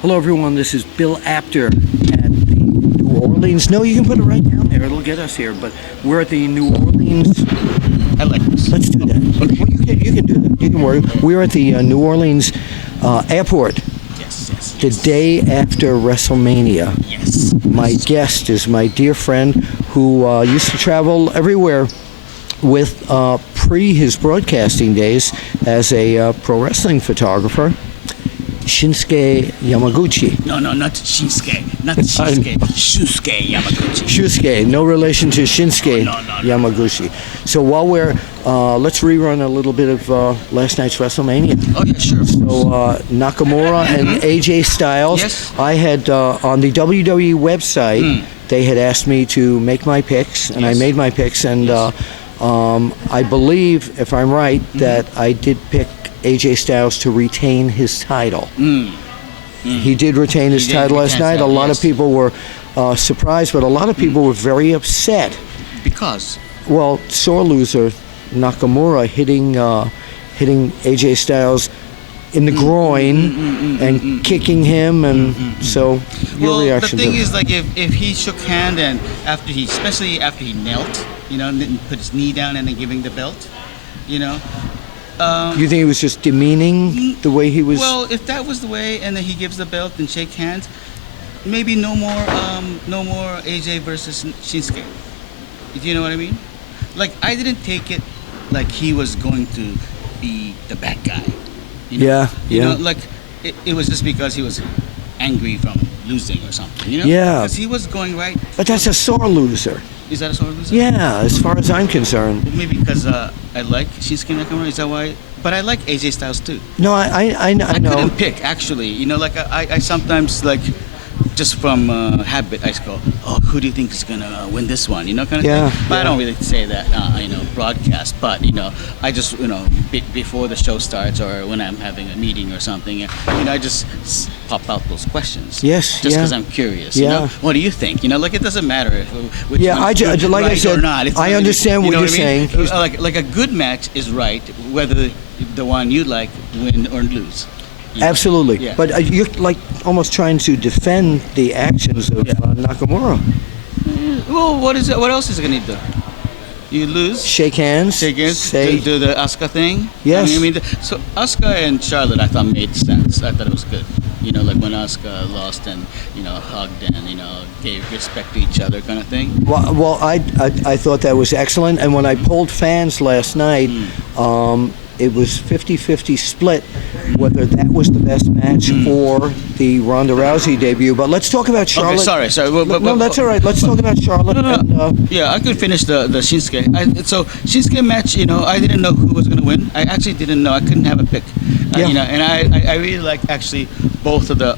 Hello, everyone. This is Bill Apter at the New Orleans. No, you can put it right down there. It'll get us here. But we're at the New Orleans. I like this. Let's do that. Okay. Well, you can do that. You can worry. We're at the New Orleans airport. Yes. The day after Wrestlemania. Yes. My guest is my dear friend who used to travel everywhere with pre his broadcasting days as a pro wrestling photographer. Shinsuke Yamaguchi. No, not Shinsuke. Not Shinsuke. Shunsuke Yamaguchi. Shinsuke, no relation to Shinsuke No. Yamaguchi. So while we're, let's rerun a little bit of last night's WrestleMania. Oh, yeah, sure. So Nakamura and AJ Styles. Yes. I had, on the WWE website, they had asked me to make my picks, and Yes. I made my picks, and Yes. I believe, if I'm right, that I did pick AJ Styles to retain his title. He did retain his title last night. A lot of people were surprised, but a lot of people were very upset. Because? Well, sore loser Nakamura hitting AJ Styles in the groin and kicking him, and so your reaction the thing to it. is, like, if he shook hand and especially after he knelt, and put his knee down and then giving the belt, You think he was just demeaning the way he was? Well, if that was the way, and then he gives the belt and shake hands, maybe no more AJ versus Shinsuke. Do you know what I mean? Like, I didn't take it like he was going to be the bad guy. Yeah. Like it was just because he was angry from losing or something. Yeah. Because he was going right. But that's a sore loser. Is that a sort of loser? Yeah, as far as I'm concerned. Maybe because I like Shinsuke Nakamura. Is that why? But I like AJ Styles too. No, I know. I couldn't pick, actually. Like I sometimes, like, just from habit, I go, oh, who do you think is going to win this one? Kind of thing. But I don't really say that, broadcast. But, I just, before the show starts or when I'm having a meeting or something, I just pop out those questions. Yes, just because I'm curious. What do you think? Like, it doesn't matter which one's like right I said, or not. It's I understand what you're saying. Like a good match is right, whether the one you like win or lose. Absolutely. Yeah. But you're like almost trying to defend the actions of Nakamura. Well, what else is he going to do? You lose? Shake hands. Say do the Asuka thing? Yes. So Asuka and Charlotte, I thought, made sense. I thought it was good. Like when Asuka lost and, hugged and, gave respect to each other, kind of thing. Well, I thought that was excellent. And when I polled fans last night, it was 50-50 split whether that was the best match or the Ronda Rousey debut. But let's talk about Charlotte. Okay, sorry. No, that's all right. Let's talk about Charlotte. No. Yeah, I could finish the Shinsuke. So Shinsuke match, I didn't know who was going to win. I actually didn't know. I couldn't have a pick. And I really like, actually, both of the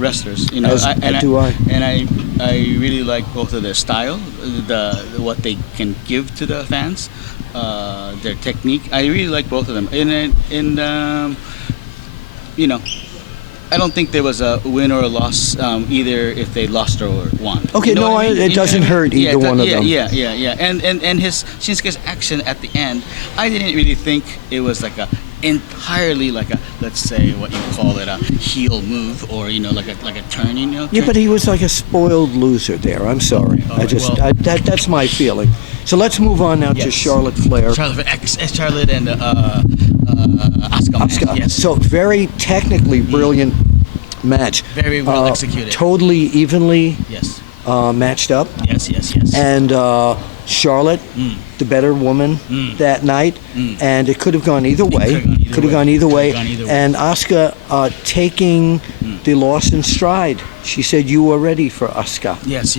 wrestlers. As do I. And I really like both of their style, what they can give to the fans. Their technique. I really like both of them. And I don't think there was a win or a loss either if they lost or won. Okay, it doesn't hurt either one of them. Yeah. And his Shinsuke's action at the end, I didn't really think it was like a entirely like a, let's say, what you call it, a heel move or like a turn. Yeah, but he was like a spoiled loser there. I'm sorry. That's my feeling. So let's move on now to Charlotte Flair. Charlotte and Asuka. Yes. So very technically brilliant match. Very well executed. Totally evenly matched up. Yes. And Charlotte, the better woman that night, and it could have gone either way. Could have gone either way. And Asuka taking the loss in stride. She said, "You were ready for Asuka." Yes.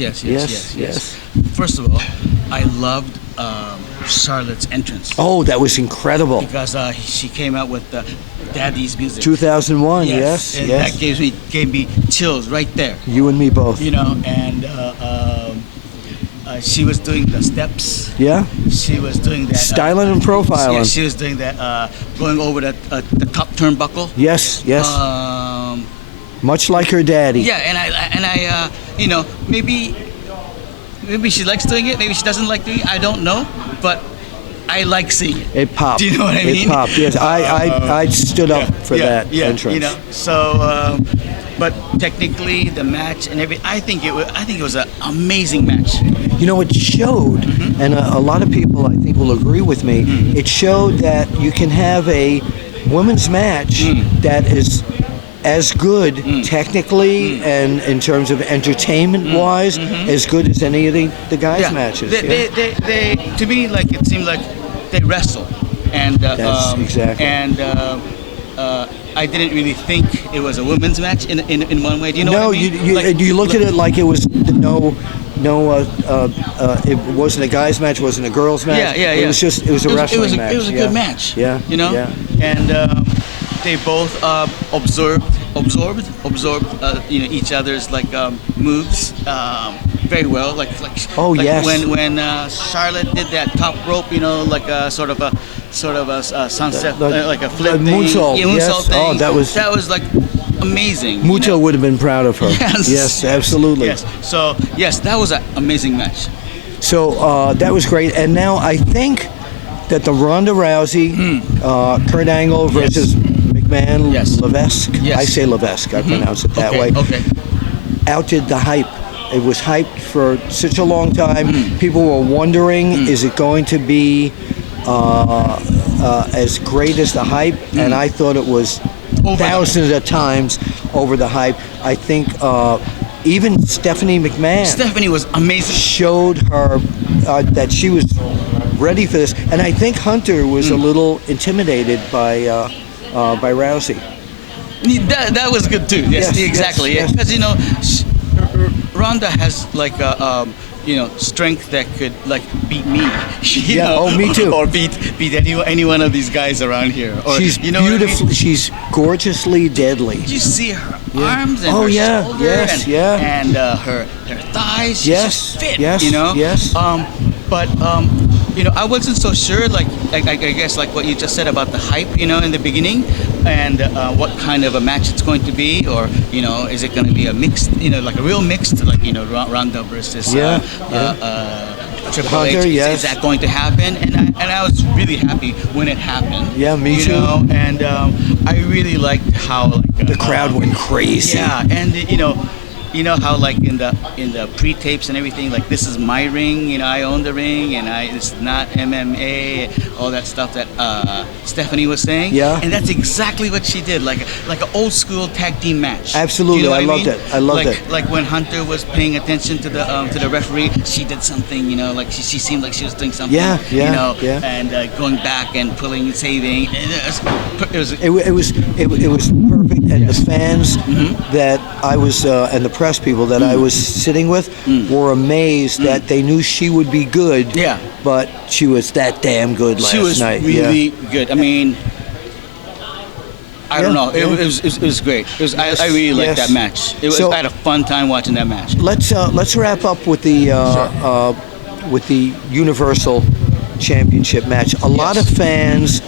First of all, I loved Charlotte's entrance. Oh, that was incredible. Because she came out with Daddy's music. 2001, yes. That gave me chills right there. You and me both. And she was doing the steps. Yeah. She was doing that. Styling and profiling. Yeah, she was doing that, going over the top turnbuckle. Yes. Much like her daddy. Yeah, and I maybe she likes doing it, maybe she doesn't like doing it, I don't know, but I like seeing it. It popped. Do you know what I mean? It popped. Yes, I stood up for that entrance. You know, so but technically the match and everything, I think it was an amazing match. You know, it showed, and a lot of people I think will agree with me. It showed that you can have a women's match that is as good technically and in terms of entertainment wise, as good as any of the guys' matches. They to me, like, it seemed like they wrestle, and Yes, exactly. and I didn't really think it was a women's match in one way. Do you know No, what I mean? you looked at it like it was it wasn't a guys' match, wasn't a girls' match. Yeah. It was a wrestling match. It was a good match. Yeah, you know. yeah. And they both absorbed each other's like moves very well. Like Oh, like yes. when Charlotte did that top rope, like a sort of a sunset, like a flip thing. Moonsault, Yeah, moonsault yes. thing. Oh, that was like amazing. Muto would have been proud of her. Yes. Absolutely. Yes. So yes, that was an amazing match. So that was great. And now I think that the Ronda Rousey, Kurt Angle versus McMahon, Yes. Levesque. Yes. I say Levesque. I pronounce it that way. Okay. Outdid the hype. It was hyped for such a long time. People were wondering, is it going to be as great as the hype? And I thought it was thousands of times over the hype. I think even Stephanie McMahon Stephanie was amazing. showed her that she was ready for this. And I think Hunter was a little intimidated by Rousey. That was good too. Yes, Yes, exactly. yes, Because Ronda has like a strength that could like beat me. You Yeah, know? oh, me too. Or beat any one of these guys around here. Or, She's you know what I mean? beautiful. She's gorgeously deadly. Did you see her arms and Oh, her yeah, shoulder yes, and, yeah. and her thighs? She's Yes, just fit. yes, You know. yes. But I wasn't so sure. Like I guess like what you just said about the hype. In the beginning, and what kind of a match it's going to be, or is it going to be a mixed? Like a real mixed, like Ronda versus Triple Hunter, H. yes. Is that going to happen? And I was really happy when it happened. Yeah, me too. And I really liked how like, The crowd went crazy. Yeah, and you know how like in the pre-tapes and everything, like this is my ring, I own the ring, and it's not MMA, all that stuff that Stephanie was saying. Yeah. And that's exactly what she did, like an old school tag team match. Absolutely, Do you know I what loved mean? it. I loved it. Like when Hunter was paying attention to the referee, she did something, like she seemed like she was doing something. Yeah, And going back and pulling, saving. It was It was perfect, and the fans that I was and the press people that I was sitting with were amazed that they knew she would be good. Yeah. But she was that damn good last She was night. really good. I mean, I don't know. Yeah. It was great. I really liked Yes. that match. So- I had a fun time watching that match. Let's wrap up with the Universal Championship match. A lot of fans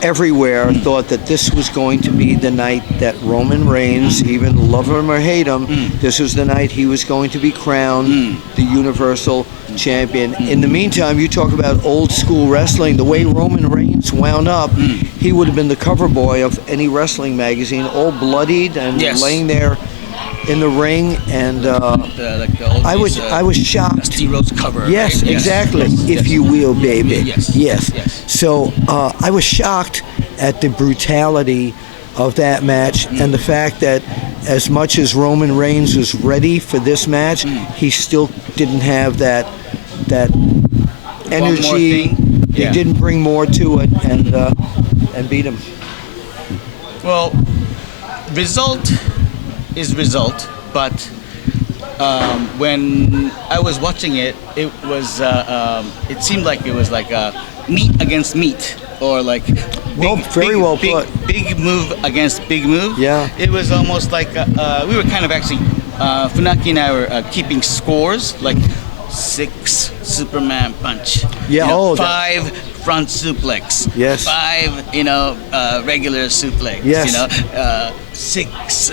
everywhere thought that this was going to be the night that Roman Reigns, even love him or hate him, this was the night he was going to be crowned the Universal Champion. In the meantime, you talk about old school wrestling. The way Roman Reigns wound up, he would have been the cover boy of any wrestling magazine, all bloodied and Yes. laying there in the ring. And Like the old I was shocked. Dusty Rhodes cover. Yes, right? exactly. Yes, If yes. you will, baby. Yes, Yes. yes. So I was shocked at the brutality of that match and the fact that as much as Roman Reigns was ready for this match, he still didn't have that energy. thing? Yeah. He didn't bring more to it and beat him. Well, result is result, but when I was watching it, it was it seemed like it was like meat against meat, or like big move against big move. Yeah. It was almost like we were kind of actually Funaki and I were keeping scores, like 6 Superman punch. Yeah. 5 front suplex. Yes. 5 regular suplex. Yes. 6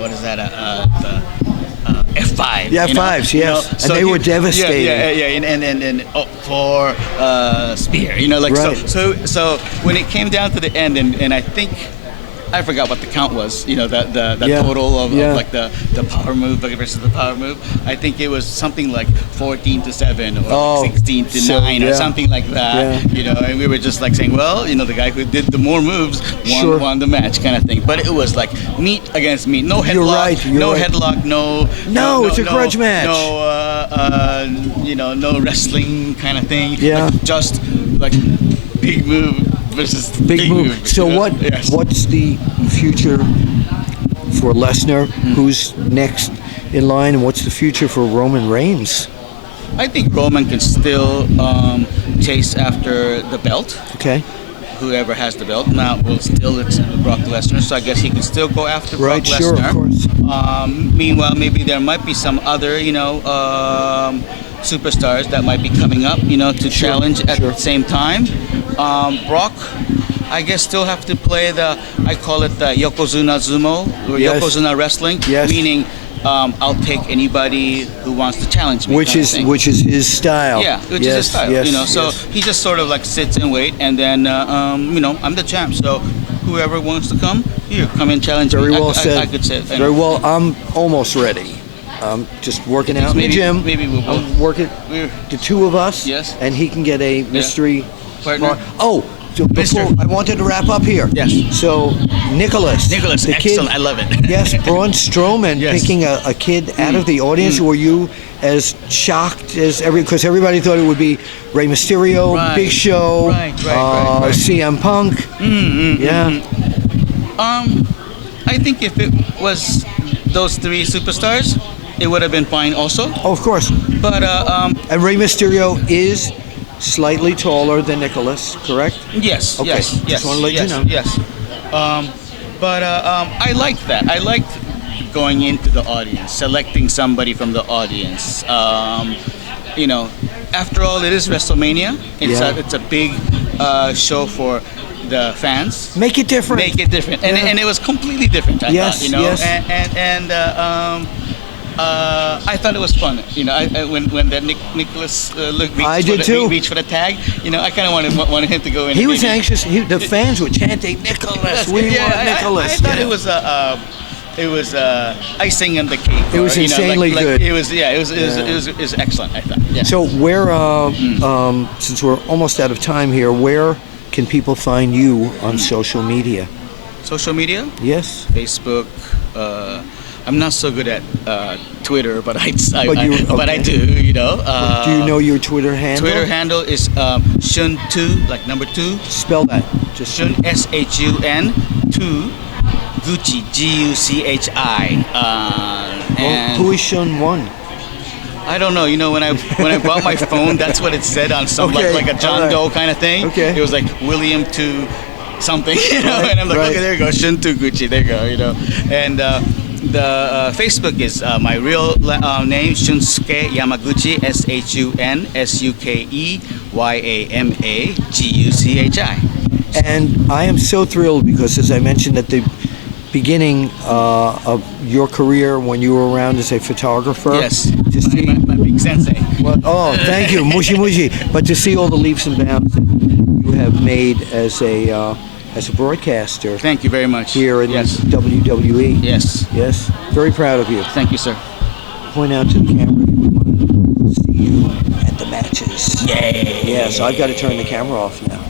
what is that? F5. Yeah, you know? F5s, You know, yes. And they were devastating. and for spear, you know, like Right. so when it came down to the end, and I think I forgot what the count was, you know, the Yeah. total of Yeah. like the power move versus the power move. I think it was something like 14-7 or Oh, 16-9 so, or yeah. something like that, Yeah. you know, and we were just like saying, well, you know, the guy who did the more moves Sure. won the match kind of thing. But it was like meat against meat. No headlock, You're right, you're no right. headlock, No, it's a grudge match. No, you know, no wrestling kind of thing. Yeah. Like, just like big move versus Big move. So you know? what? Yes. What's the future for Lesnar? Who's next in line, and what's the future for Roman Reigns? I think Roman can still chase after the belt. Okay. Whoever has the belt now, well, still it's Brock Lesnar, so I guess he can still go after Right. Brock Sure. Lesnar. Of course. Meanwhile, maybe there might be some other, you know, superstars that might be coming up, you know, to Sure, challenge at sure. the same time. Brock, I guess, still have to play I call it the Yokozuna Sumo or Yes. Yokozuna Wrestling, Yes. meaning I'll take anybody who wants to challenge me. Which kind of is thing. which is his style. Yeah, which is his style, yes, you know. So yes. he just sort of like sits and wait, and then you know, I'm the champ. So whoever wants to come, here, come and challenge Very me. well said. I could say. Very well. I'm almost ready. I'm just working out in the Maybe- gym. maybe we'll both- I'm working We're the two of us. Yes. And he can get a mystery partner. Oh, so before Mister. I wanted to wrap up here. Yes. So Nicholas, the excellent. kid, I love it. yes, Braun Strowman Yes. picking a kid out of the audience. Were you as shocked as because everybody thought it would be Rey Mysterio, Right. Big Show, Right. CM Punk? Yeah. I think if it was those three superstars, it would have been fine also. Oh, of course. But And Rey Mysterio is slightly taller than Nicholas, correct? yes, Okay, yes, just yes, wanna let you yes, know. Yes. But I liked that. I liked going into the audience, selecting somebody from the audience. You know, after all, it is WrestleMania. It's a big show for the fans. Make it different. Make it different, and it was completely different. I Yes, thought, you know, yes. and I thought it was fun. You know, when that Nicholas I did too. reached for the tag. You know, I kind of wanted him to go in. He and was maybe- anxious. The fans were chanting, "Nicholas, we want Nicholas." I thought Yeah. it was icing on the cake. It was or, you know, insanely good. It was it was excellent. I thought. Yeah. So where, since we're almost out of time here, where can people find you on social media? Social media, Yes. Facebook. I'm not so good at Twitter, but but I okay. do. You know. Do you know your Twitter handle? Twitter handle is Shun2, like number 2. Spell that. Just Shun SHUN 2 Gucci GUCHI. And who is Shun 1? I don't know. You know, when I bought my phone, that's what it said on some Okay, like a John all right. Doe kind of thing. Okay. It was like William to something, you know. Right, And I'm like, right. okay, there you go, Shun to Gucci. There you go, you know. And the Facebook is my real name, Shunsuke Yamaguchi, SHUNSUKEYAMAGUCHI. And I am so thrilled because, as I mentioned at the beginning of your career when you were around as a photographer, Yes, to see, my big sensei. well, oh, thank you, Mushi Mushi. But to see all the leaps and bounds that you have made as a broadcaster Thank you very much. here in Yes. WWE. Yes. Yes, very proud of you. Thank you, sir. Point out to the camera if you would mind to see you at the matches. Yay. Yeah, so I've got to turn the camera off now.